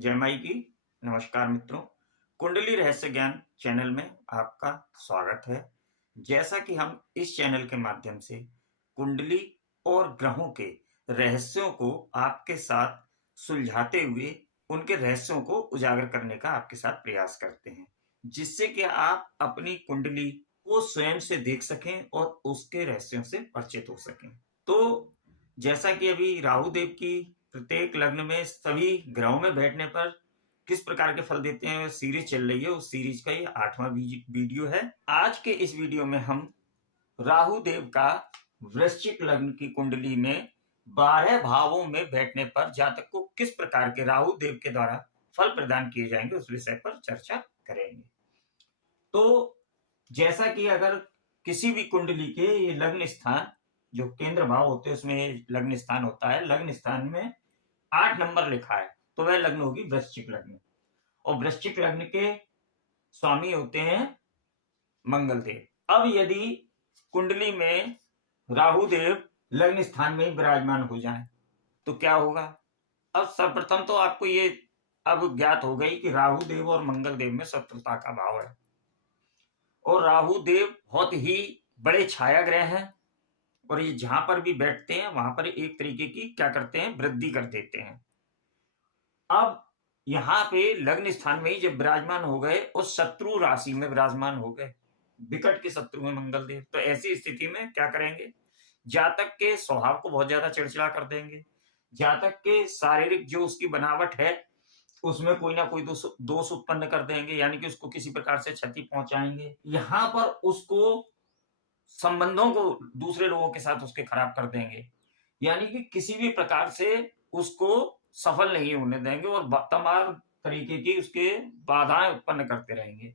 जय माई की। नमस्कार मित्रों, कुंडली रहस्य ज्ञान चैनल में आपका स्वागत है। जैसा कि हम इस चैनल के माध्यम से कुंडली और ग्रहों के रहस्यों को आपके साथ सुलझाते हुए उनके रहस्यों को उजागर करने का आपके साथ प्रयास करते हैं, जिससे कि आप अपनी कुंडली को स्वयं से देख सकें और उसके रहस्यों से परिचित हो सकें। तो जैसा कि अभी राहु देव की प्रत्येक लग्न में सभी ग्रहों में बैठने पर किस प्रकार के फल देते हैं सीरीज चल रही है, उस सीरीज का ये 8वां वीडियो है। आज के इस वीडियो में हम राहु देव का वृश्चिक लग्न की कुंडली में 12 भावों में बैठने पर जातक को किस प्रकार के राहु देव के द्वारा फल प्रदान किए जाएंगे उस विषय पर चर्चा करेंगे। तो जैसा कि अगर किसी भी कुंडली के ये लग्न स्थान जो केंद्र भाव होते हैं उसमें लग्न स्थान होता है, लग्न स्थान में 8 नंबर लिखा है तो वह लग्न होगी वृश्चिक लग्न। और वृश्चिक लग्न के स्वामी होते हैं मंगल देव। अब यदि कुंडली में राहु देव लग्न स्थान में ही विराजमान हो जाएं तो क्या होगा। अब सर्वप्रथम तो आपको ये अब ज्ञात हो गई कि राहु देव और मंगल देव में शत्रुता का भाव है और राहु देव बहुत ही बड़े छाया ग्रह हैं और ये जहां पर भी बैठते हैं वहां पर एक तरीके की क्या करते हैं, वृद्धि कर देते हैं। अब यहाँ पे लग्न स्थान में ही जब विराजमान हो गए और शत्रु राशि में विराजमान हो गए, विकट के शत्रु में मंगल देव, तो ऐसी स्थिति में क्या करेंगे, जातक के स्वभाव को बहुत ज्यादा चिड़चिड़ा कर देंगे। जातक के शारीरिक जो उसकी बनावट है उसमें कोई ना कोई दोष उत्पन्न कर देंगे, यानी कि उसको किसी प्रकार से क्षति पहुंचाएंगे। यहाँ पर उसको संबंधों को दूसरे लोगों के साथ उसके खराब कर देंगे, यानी कि किसी भी प्रकार से उसको सफल नहीं होने देंगे और तमाम तरीके की उसके बाधाएं उत्पन्न करते रहेंगे।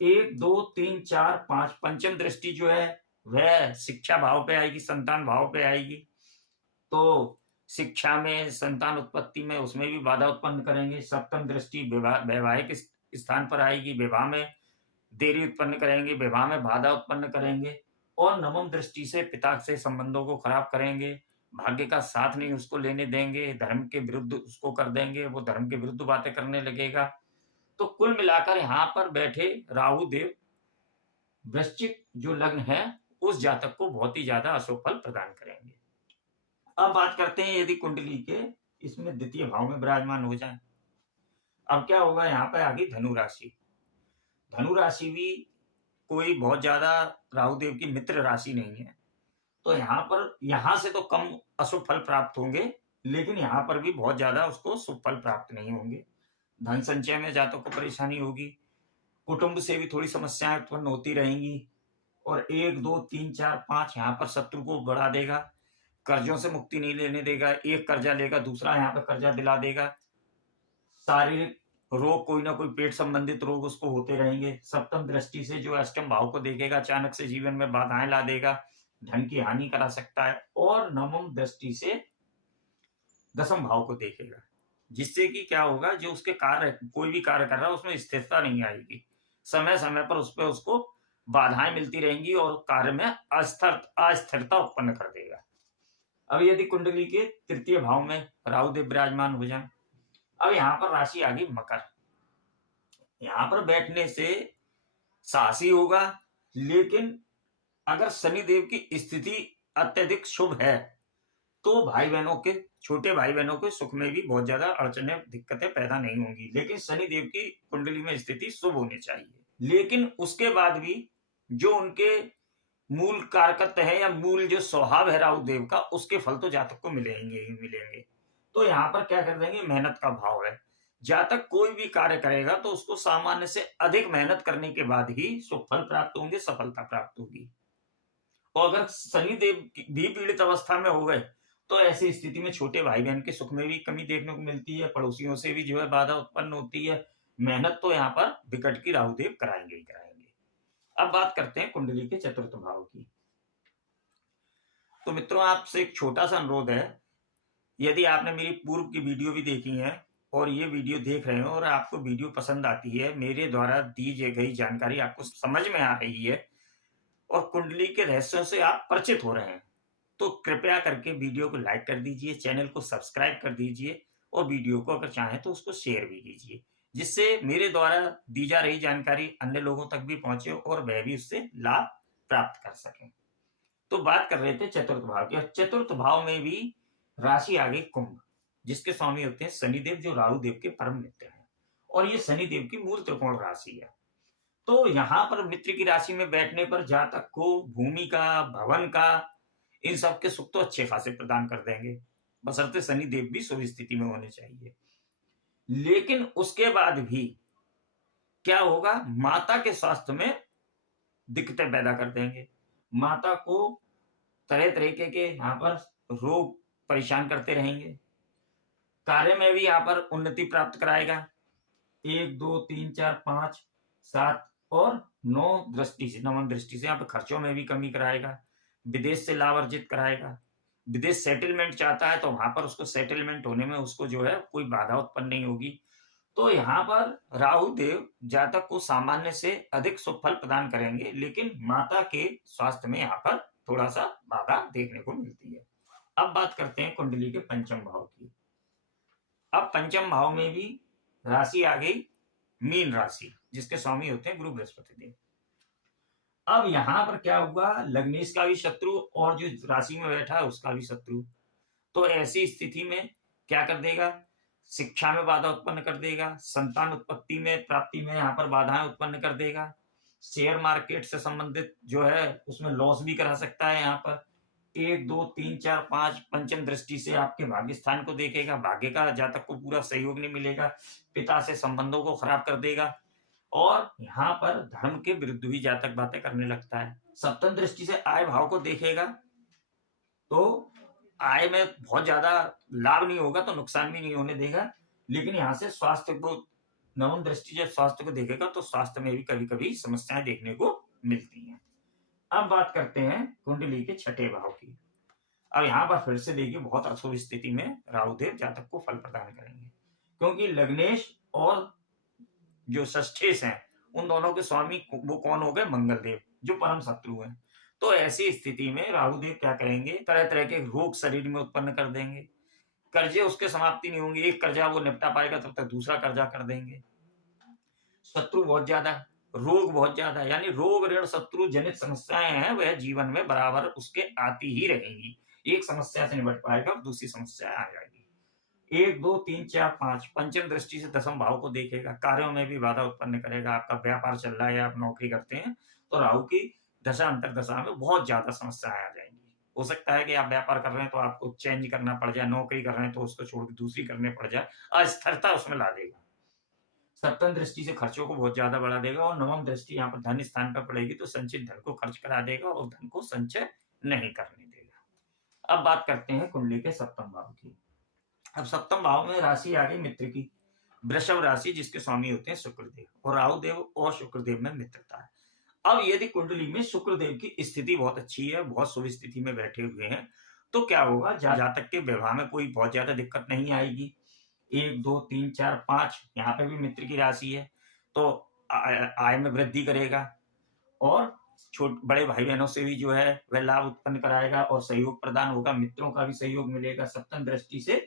1 2 3 4 5 पंचम दृष्टि जो है वह शिक्षा भाव पे आएगी, संतान भाव पे आएगी। तो शिक्षा में, संतान उत्पत्ति में, उसमें भी बाधा उत्पन्न करेंगे। सप्तम दृष्टि वैवाहिक स्थान पर आएगी, विवाह में देरी उत्पन्न करेंगे, विवाह में बाधा उत्पन्न करेंगे। और नवम दृष्टि से पिता से संबंधों को खराब करेंगे, भाग्य का साथ नहीं उसको लेने देंगे, धर्म के विरुद्ध उसको कर देंगे, वो धर्म के विरुद्ध बातें करने लगेगा। तो कुल मिलाकर यहाँ पर बैठे राहु देव वृश्चिक जो लग्न है उस जातक को बहुत ही ज्यादा अशुभ फल प्रदान करेंगे। अब बात करते हैं यदि कुंडली के इसमें द्वितीय भाव में विराजमान हो जाए, अब क्या होगा। यहाँ पर आ गई धनु राशि। धनु राशि भी कोई बहुत ज्यादा राहु देव की मित्र राशि नहीं है, तो यहाँ से तो कम अशुभ फल प्राप्त होंगे, लेकिन यहाँ पर भी बहुत ज्यादा उसको शुभ फल प्राप्त नहीं होंगे। धन संचय में जातक को परेशानी होगी, कुटुंब से भी थोड़ी समस्याएं उत्पन्न होती रहेंगी और 1 2 3 4 5 यहाँ पर शत्रु को बढ़ा देगा, कर्जों से मुक्ति नहीं लेने देगा। एक कर्जा लेगा, दूसरा यहाँ पर कर्जा दिला देगा। शारीरिक रोग, कोई ना कोई पेट संबंधित रोग उसको होते रहेंगे। सप्तम दृष्टि से जो अष्टम भाव को देखेगा, अचानक से जीवन में बाधाएं ला देगा, धन की हानि करा सकता है। और नवम दृष्टि से दसम भाव को देखेगा, जिससे कि क्या होगा, जो उसके कार्य, कोई भी कार्य कर रहा है उसमें स्थिरता नहीं आएगी, समय समय पर उस पर उसको बाधाएं मिलती रहेंगी और कार्य में अस्थिरता उत्पन्न कर देगा। अब यदि कुंडली के तृतीय भाव में राहु देव विराजमान हो जाए, अब यहाँ पर राशि आ गई मकर। यहाँ पर बैठने से साहसी होगा, लेकिन अगर शनि देव की स्थिति अत्यधिक शुभ है तो भाई बहनों के, छोटे भाई बहनों के सुख में भी बहुत ज्यादा अड़चने, दिक्कतें पैदा नहीं होंगी। लेकिन शनि देव की कुंडली में स्थिति शुभ होनी चाहिए, लेकिन उसके बाद भी जो उनके मूल कारकत्व है या मूल जो स्वभाव है राहु देव का, उसके फल तो जातक को मिलेंगे ही मिलेंगे। तो यहाँ पर क्या कर देंगे, मेहनत का भाव है। जातक कोई भी कार्य करेगा तो उसको सामान्य से अधिक मेहनत करने के बाद ही शुभ फल प्राप्त होंगे, सफलता प्राप्त होगी। और अगर शनि देव भी पीड़ित अवस्था में हो गए तो ऐसी स्थिति में छोटे भाई बहन के सुख में भी कमी देखने को मिलती है, पड़ोसियों से भी जो है बाधा उत्पन्न होती है। मेहनत तो यहाँ पर विकट की राहु देव कराएंगे ही कराएंगे। अब बात करते हैं कुंडली के चतुर्थ भाव की। तो मित्रों, आपसे एक छोटा सा अनुरोध है, यदि आपने मेरी पूर्व की वीडियो भी देखी है और ये वीडियो देख रहे हो और आपको वीडियो पसंद आती है, मेरे द्वारा दी गई जानकारी आपको समझ में आ रही है और कुंडली के रहस्यों से आप परिचित हो रहे हैं, तो कृपया करके वीडियो को लाइक कर दीजिए, चैनल को सब्सक्राइब कर दीजिए और वीडियो को अगर चाहें तो उसको शेयर भी कीजिए, जिससे मेरे द्वारा दी जा रही जानकारी अन्य लोगों तक भी पहुंचे और वह भी उससे लाभ प्राप्त कर सकें। तो बात कर रहे थे चतुर्थ भाव की, और चतुर्थ भाव में भी राशि आ गई कुंभ, जिसके स्वामी होते हैं शनिदेव, जो राहु देव के परम मित्र हैं, और ये शनिदेव की मूल त्रिकोण राशि है। तो यहाँ पर मित्र की राशि में बैठने पर जातक को भूमि का, भवन का, इन सब के सुख तो अच्छे खासे प्रदान कर देंगे, बशर्ते शनिदेव भी शुभ स्थिति में होने चाहिए। लेकिन उसके बाद भी क्या होगा, माता के स्वास्थ्य में दिक्कतें पैदा कर देंगे। माता को तरह तरीके के यहाँ पर रोग परेशान करते रहेंगे। कार्य में भी यहाँ पर उन्नति प्राप्त कराएगा। 1 2 3 4 5 7 और 9 दृष्टि से, नवम दृष्टि से यहाँ पर खर्चों में भी कमी कराएगा। विदेश से लाभ अर्जित कराएगा। विदेश सेटलमेंट चाहता है तो वहां पर उसको सेटलमेंट होने में उसको जो है कोई बाधा उत्पन्न नहीं होगी। तो यहाँ पर राहु देव जातक को सामान्य से अधिक शुभ फल प्रदान करेंगे, लेकिन माता के स्वास्थ्य में यहाँ पर थोड़ा सा बाधा देखने को मिलती है। अब बात करते हैं कुंडली के पंचम भाव की। अब पंचम भाव में भी राशि आ गई मीन राशि, जिसके स्वामी होते हैं गुरु बृहस्पति देव। अब यहां पर क्या हुआ, लग्नेश का भी शत्रु और जो राशि में बैठा है उसका भी शत्रु। तो ऐसी स्थिति में क्या कर देगा, शिक्षा में बाधा उत्पन्न कर देगा, संतान उत्पत्ति में, प्राप्ति में यहाँ पर बाधाएं उत्पन्न कर देगा। शेयर मार्केट से संबंधित जो है उसमें लॉस भी करा सकता है। यहाँ पर 1 2 3 4 5 पंचम दृष्टि से आपके भाग्य स्थान को देखेगा। भाग्य का जातक को पूरा सहयोग नहीं मिलेगा, पिता से संबंधों को खराब कर देगा, और यहाँ पर धर्म के विरुद्ध भी जातक बातें करने लगता है। सप्तम दृष्टि से आय भाव को देखेगा, तो आय में बहुत ज्यादा लाभ नहीं होगा तो नुकसान भी नहीं होने देगा। लेकिन यहाँ से स्वास्थ्य को, नवम दृष्टि जब स्वास्थ्य को देखेगा तो स्वास्थ्य में भी कभी कभी समस्याएं देखने को मिलती हैं। अब बात करते हैं कुंडली के छठे भाव की। अब यहाँ पर फिर से देखिए बहुत अशुभ स्थिति में राहुदेव जातक को फल प्रदान करेंगे, क्योंकि लग्नेश और जो षष्ठेश हैं उन दोनों के स्वामी वो कौन हो गए, मंगल देव, जो परम शत्रु हैं। तो ऐसी स्थिति में राहुदेव क्या करेंगे, तरह तरह के रोग शरीर में उत्पन्न कर देंगे। कर्जे उसके समाप्ति नहीं होंगे, एक कर्जा वो निपटा पाएगा तब तक दूसरा कर्जा कर देंगे। शत्रु बहुत ज्यादा, रोग बहुत ज्यादा, यानी रोग ऋण शत्रु जनित समस्याएं हैं वह जीवन में बराबर उसके आती ही रहेंगी। एक समस्या से निपट पाएगा दूसरी समस्या आ जाएगी। 1 2 3 4 5 पंचम दृष्टि से दसम भाव को देखेगा, कार्यों में भी बाधा उत्पन्न करेगा। आपका व्यापार चल रहा है या आप नौकरी करते हैं तो राहु की दशा अंतर दशा में बहुत ज्यादा समस्याएं आ जाएंगी। हो सकता है कि आप व्यापार कर रहे हैं तो आपको चेंज करना पड़ जाए, नौकरी कर रहे हैं तो उसको छोड़ के दूसरी करने पड़ जाए, अस्थिरता उसमें ला देगा। सप्तम दृष्टि से खर्चों को बहुत ज्यादा बढ़ा देगा, और नवम दृष्टि यहाँ पर धन स्थान पर पड़ेगी तो संचित धन को खर्च करा देगा और धन को संचय नहीं करने देगा। अब बात करते हैं कुंडली के सप्तम भाव की। अब सप्तम भाव में राशि आ गई मित्र की, वृषभ राशि, जिसके स्वामी होते हैं शुक्रदेव, और राहुदेव और शुक्रदेव में मित्रता है। अब यदि कुंडली में शुक्रदेव की स्थिति बहुत अच्छी है, बहुत शुभ स्थिति में बैठे हुए हैं, तो क्या होगा, जातक के विवाह में कोई बहुत ज्यादा दिक्कत नहीं आएगी। 1 2 3 4 5 यहाँ पे भी मित्र की राशि है, तो आय में वृद्धि करेगा, और बड़े भाई बहनों से भी जो है वह लाभ उत्पन्न कराएगा और सहयोग प्रदान होगा, मित्रों का भी सहयोग मिलेगा। सप्तम दृष्टि से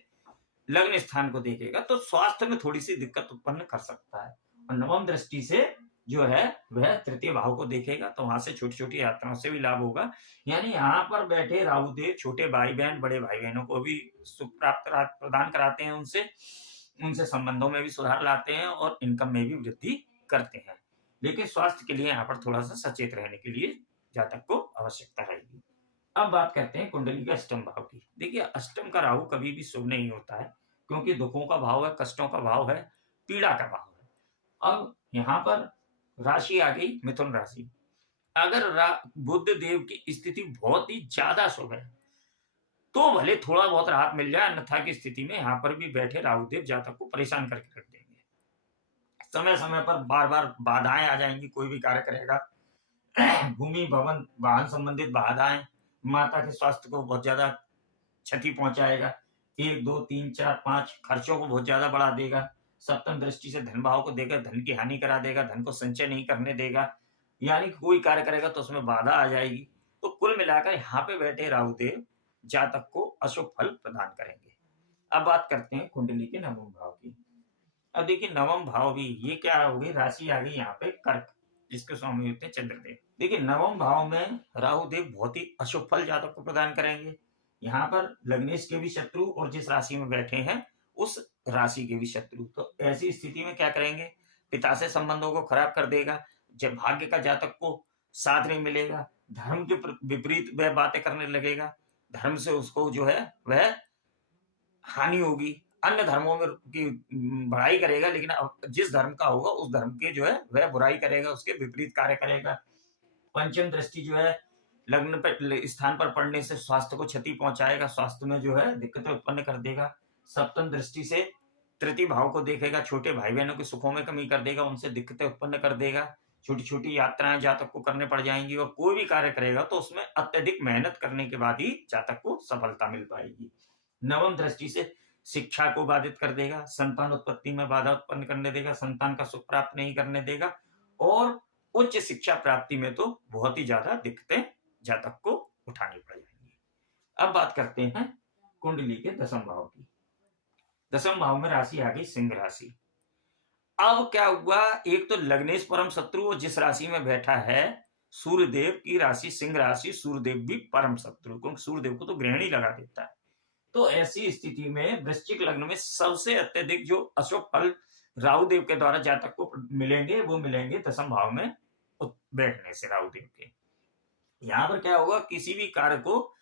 लग्न स्थान को देखेगा तो स्वास्थ्य में थोड़ी सी दिक्कत उत्पन्न कर सकता है, और नवम दृष्टि से जो है वह तृतीय भाव को देखेगा तो वहां से छोटी छोटी यात्राओं से भी लाभ होगा। यानी यहाँ पर बैठे राहुदेव छोटे भाई बहन, बड़े भाई बहनों को भी सुख प्राप्त प्रदान कराते हैं, उनसे संबंधों में भी सुधार लाते हैं और इनकम में भी वृद्धि करते हैं। लेकिन स्वास्थ्य के लिए यहाँ पर थोड़ा सा सचेत रहने के लिए जातक को आवश्यकता रहेगी। अब बात करते हैं कुंडली के अष्टम भाव की। देखिए अष्टम का राहु कभी भी शुभ नहीं होता है, क्योंकि दुखों का भाव है, कष्टों का भाव है, पीड़ा का भाव है। अब यहाँ पर राशि आ गई मिथुन राशि। अगर बुध देव की स्थिति बहुत ही ज्यादा शुभ है तो भले थोड़ा बहुत राहत मिल जाए, अन्यथा की स्थिति में यहाँ पर भी बैठे राहुदेव जातक को परेशान करके रख देंगे। समय समय पर बार बार बाधाएं आ जाएंगी, कोई भी कार्य करेगा, भूमि भवन वाहन संबंधित बाधाएं, माता के स्वास्थ्य को बहुत ज्यादा क्षति पहुंचाएगा। 1 2 3 4 5 खर्चों को बहुत ज्यादा बढ़ा देगा। सप्तम दृष्टि से धन भाव को देकर धन की हानि करा देगा, धन को संचय नहीं करने देगा, यानी कि कोई कार्य करेगा तो उसमें बाधा आ जाएगी। तो कुल मिलाकर यहाँ पे बैठे राहुदेव जातक को अशुभ फल प्रदान करेंगे। अब बात करते हैं कुंडली के नवम भाव की। अब देखिए नवम भाव भी ये क्या हो गई, राशि आ गई यहाँ पे कर्क, जिसके स्वामी होते हैं चंद्रदेव। देखिए नवम भाव में राहु देव बहुत ही अशुभ फल जातक को प्रदान करेंगे। यहाँ पर लग्नेश के भी शत्रु और जिस राशि में बैठे हैं उस राशि के भी शत्रु, तो ऐसी स्थिति में क्या करेंगे, पिता से संबंधों को खराब कर देगा। जब भाग्य का जातक को साथ नहीं मिलेगा, धर्म के विपरीत वह बातें करने लगेगा, धर्म से उसको जो है वह हानि होगी। अन्य धर्मों में की बढ़ाई करेगा, लेकिन अब जिस धर्म का होगा उस धर्म के जो है वह बुराई करेगा, उसके विपरीत कार्य करेगा। पंचम दृष्टि जो है लग्न पर स्थान पर पड़ने से स्वास्थ्य को क्षति पहुंचाएगा, स्वास्थ्य में जो है दिक्कतें उत्पन्न कर देगा। सप्तम दृष्टि से तृतीय भाव को देखेगा, छोटे भाई बहनों के सुखों में कमी कर देगा, उनसे दिक्कतें उत्पन्न कर देगा। छोटी छोटी यात्राएं जातक को करने पड़ जाएंगी, और कोई भी कार्य करेगा तो उसमें अत्यधिक मेहनत करने के बाद ही जातक को सफलता मिल पाएगी। नवम दृष्टि से शिक्षा को बाधित कर देगा, संतान उत्पत्ति में बाधा उत्पन्न करने देगा, संतान का सुख प्राप्त नहीं करने देगा, और उच्च शिक्षा प्राप्ति में तो बहुत ही ज्यादा दिक्कतें जातक को उठानी पड़ जाएंगी। अब बात करते हैं कुंडली के दसम भाव की। दसम भाव में राशि आ गई सिंह राशि। अब क्या हुआ, एक तो लग्नेश परम शत्रु और जिस राशि में बैठा है सूर्यदेव की राशि सिंह राशि, सूर्यदेव भी परम शत्रु, क्योंकि सूर्यदेव को तो ग्रहण ही लगा देता है। तो ऐसी स्थिति में वृश्चिक लग्न में सबसे अत्यधिक जो अशुभ फल राहु देव के द्वारा जातक को मिलेंगे वो मिलेंगे दसम भाव में बैठने से राहु देव के। यहां पर क्या होगा, किसी भी कार्य को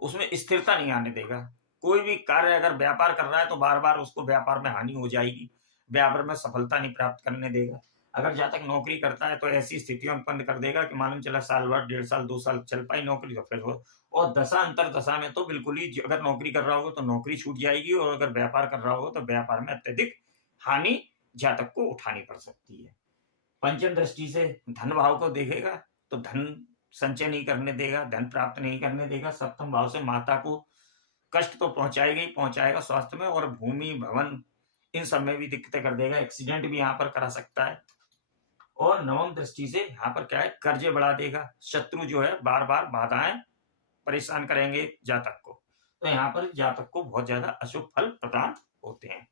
उसमें स्थिरता नहीं आने देगा। कोई भी कार्य अगर व्यापार कर रहा है तो बार बार उसको व्यापार में हानि हो जाएगी, व्यापार में सफलता नहीं प्राप्त करने देगा। अगर जातक नौकरी करता है तो ऐसी स्थितियां उत्पन्न कर देगा कि मालूम चला साल भर 1.5 साल 2 साल चल पाई नौकरी, तो फिर हो, और दशा अंतर दशा में तो बिल्कुल ही अगर नौकरी कर रहा होगा तो नौकरी छूट जाएगी, और अगर व्यापार कर रहा होगा तो व्यापार में अत्यधिक हानि जातक को उठानी पड़ सकती है। पंचम दृष्टि से धन भाव को देखेगा तो धन संचय नहीं करने देगा, धन प्राप्त नहीं करने देगा। सप्तम भाव से माता को कष्ट तो पहुंचाएगा ही पहुंचाएगा स्वास्थ्य में, और भूमि भवन इन सब में भी दिक्कतें कर देगा, एक्सीडेंट भी यहाँ पर करा सकता है। और नवम दृष्टि से यहाँ पर क्या है, कर्जे बढ़ा देगा, शत्रु जो है बार बार बाधाएं परेशान करेंगे जातक को, तो यहाँ पर जातक को बहुत ज्यादा अशुभ फल प्रदान होते हैं।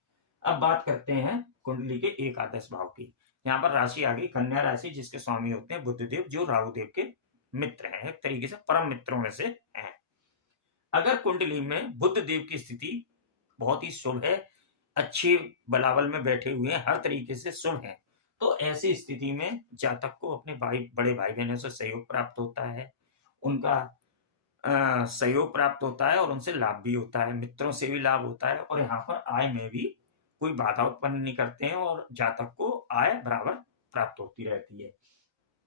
अब बात करते हैं कुंडली के एकादश भाव की। यहाँ पर राशि आ गई कन्या राशि, जिसके स्वामी होते हैं बुधदेव, जो राहु देव के मित्र हैं, एक तरीके से परम मित्रों में से हैं। अगर कुंडली में बुध देव की स्थिति बहुत ही शुभ है, अच्छे बलाबल में बैठे हुए हैं, हर तरीके से शुभ है, तो ऐसी स्थिति में जातक को अपने बड़े भाई बहनों से सहयोग प्राप्त होता है, उनका सहयोग प्राप्त होता है और उनसे लाभ भी होता है, मित्रों से भी लाभ होता है, और यहाँ पर आय में भी कोई बाधा उत्पन्न नहीं करते हैं, और जातक को आय बराबर प्राप्त होती रहती है।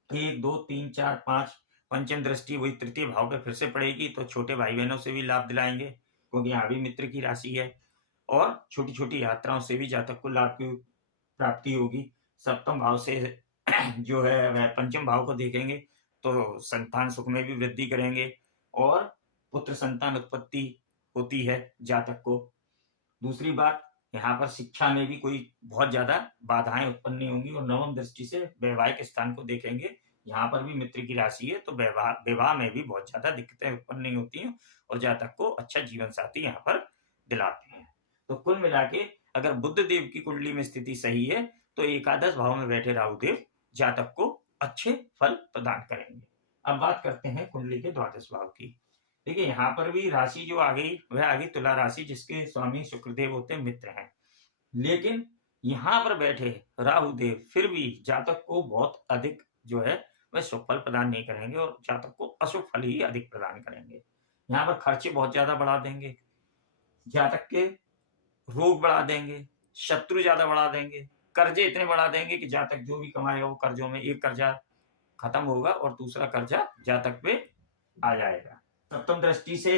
1 2 3 4 5 पंचम दृष्टि वही तृतीय भाव पे फिर से पड़ेगी, तो छोटे भाई बहनों से भी लाभ दिलाएंगे, क्योंकि यहाँ भी मित्र की राशि है, और छोटी छोटी यात्राओं से भी जातक को लाभ की प्राप्ति होगी। सप्तम भाव से जो है वह पंचम भाव को देखेंगे तो संतान सुख में भी वृद्धि करेंगे, और पुत्र संतान उत्पत्ति होती है जातक को। दूसरी बात, यहाँ पर शिक्षा में भी कोई बहुत ज्यादा बाधाएं उत्पन्न नहीं होंगी, और नवम दृष्टि से वैवाहिक स्थान को देखेंगे, यहाँ पर भी मित्र की राशि है, तो विवाह में भी बहुत ज्यादा दिक्कतें उत्पन्न नहीं होती हैं, और जातक को अच्छा जीवन साथी यहाँ पर दिलाते हैं। तो कुल मिला के अगर बुध देव की कुंडली में स्थिति सही है तो एकादश भाव में बैठे राहु देव जातक को अच्छे फल प्रदान करेंगे। अब बात करते हैं कुंडली के द्वादश भाव की। देखिए यहाँ पर भी राशि जो आ गई वह आ गई तुला राशि, जिसके स्वामी शुक्रदेव होते हैं, मित्र हैं, लेकिन यहाँ पर बैठे राहु देव फिर भी जातक को बहुत अधिक जो है वह शुभ फल प्रदान नहीं करेंगे, और जातक को अशुभ फल ही अधिक प्रदान करेंगे। यहाँ पर खर्चे बहुत ज्यादा बढ़ा देंगे, जातक के रोग बढ़ा देंगे, शत्रु ज्यादा बढ़ा देंगे, कर्जे इतने बढ़ा देंगे कि जातक जो भी कमाएगा वो कर्जों में, एक कर्जा खत्म होगा और दूसरा कर्जा जातक पे आ जाएगा। सप्तम दृष्टि से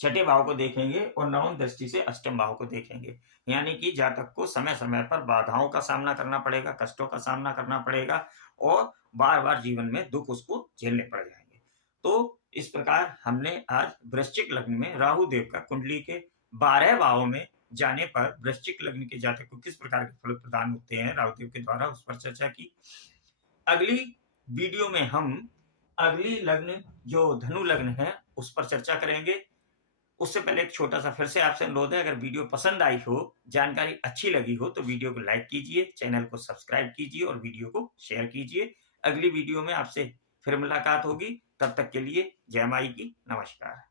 छठे भाव को देखेंगे और नवम दृष्टि से अष्टम भाव को देखेंगे, यानी कि जातक को समय समय पर बाधाओं का सामना करना पड़ेगा, कष्टों का सामना करना पड़ेगा, और बार बार जीवन में दुख उसको झेलने पड़ जाएंगे। तो इस प्रकार हमने आज वृश्चिक लग्न में राहु देव का कुंडली के 12 भावों में जाने पर वृश्चिक लग्न के जातक को किस प्रकार के फल प्रदान होते हैं राहु देव के द्वारा, उस पर चर्चा की। अगली वीडियो में हम अगली लग्न जो धनु लग्न है उस पर चर्चा करेंगे। उससे पहले एक छोटा-सा फिर से आपसे अनुरोध है, अगर वीडियो पसंद आई हो, जानकारी अच्छी लगी हो, तो वीडियो को लाइक कीजिए, चैनल को सब्सक्राइब कीजिए और वीडियो को शेयर कीजिए। अगली वीडियो में आपसे फिर मुलाकात होगी, तब तक के लिए जय माई की, नमस्कार।